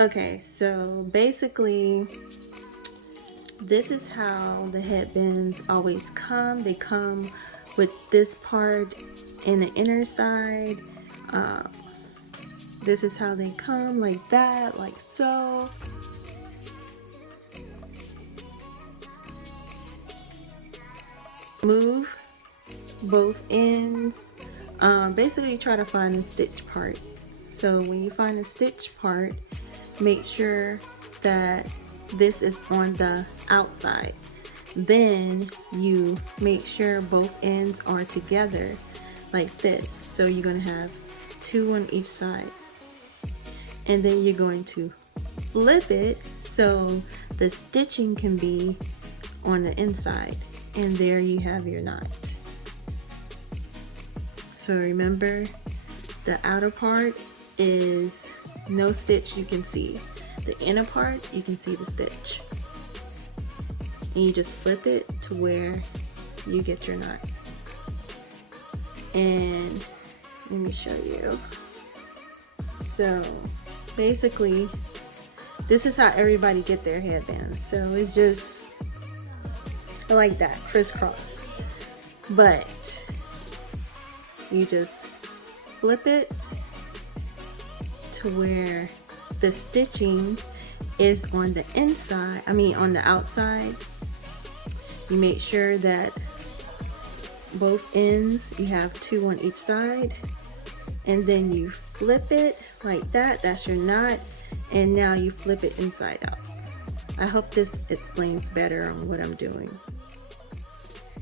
Okay, so basically this is how the headbands always come. They come with this part in the inner side. This is how they come, like that, like so. Move both ends. Basically try to find a stitch part. So when you find a stitch part, make sure that this is on the outside. Then you make sure both ends are together like this. So you're going to have two on each side. And then you're going to flip it so the stitching can be on the inside. And there you have your knot. So remember, the outer part is no stitch you can see. The inner part, you can see the stitch. And you just flip it to where you get your knot. And let me show you. So basically, this is how everybody get their headbands. So it's just like that, crisscross. But you just flip it to where the stitching is on the inside, on the outside. You make sure that both ends, you have two on each side, and then you flip it like that. That's your knot. And now you flip it inside out. I hope this explains better on what I'm doing.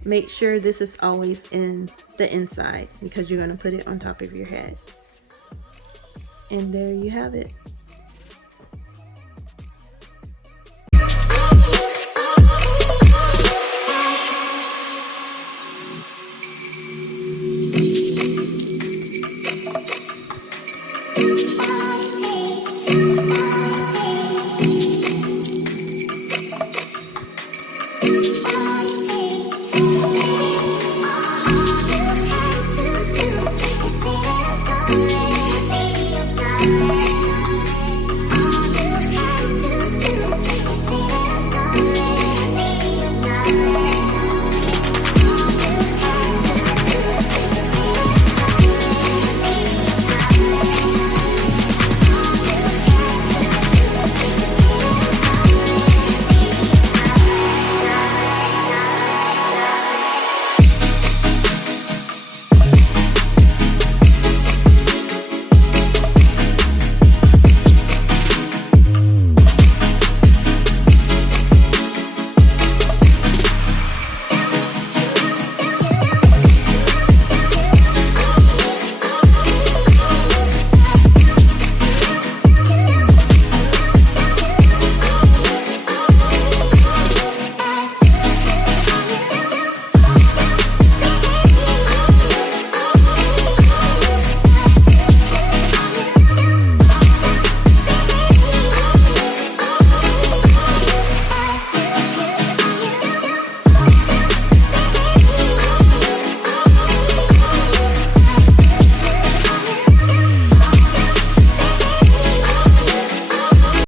Make sure this is always in the inside because you're going to put it on top of your head. And there you have it.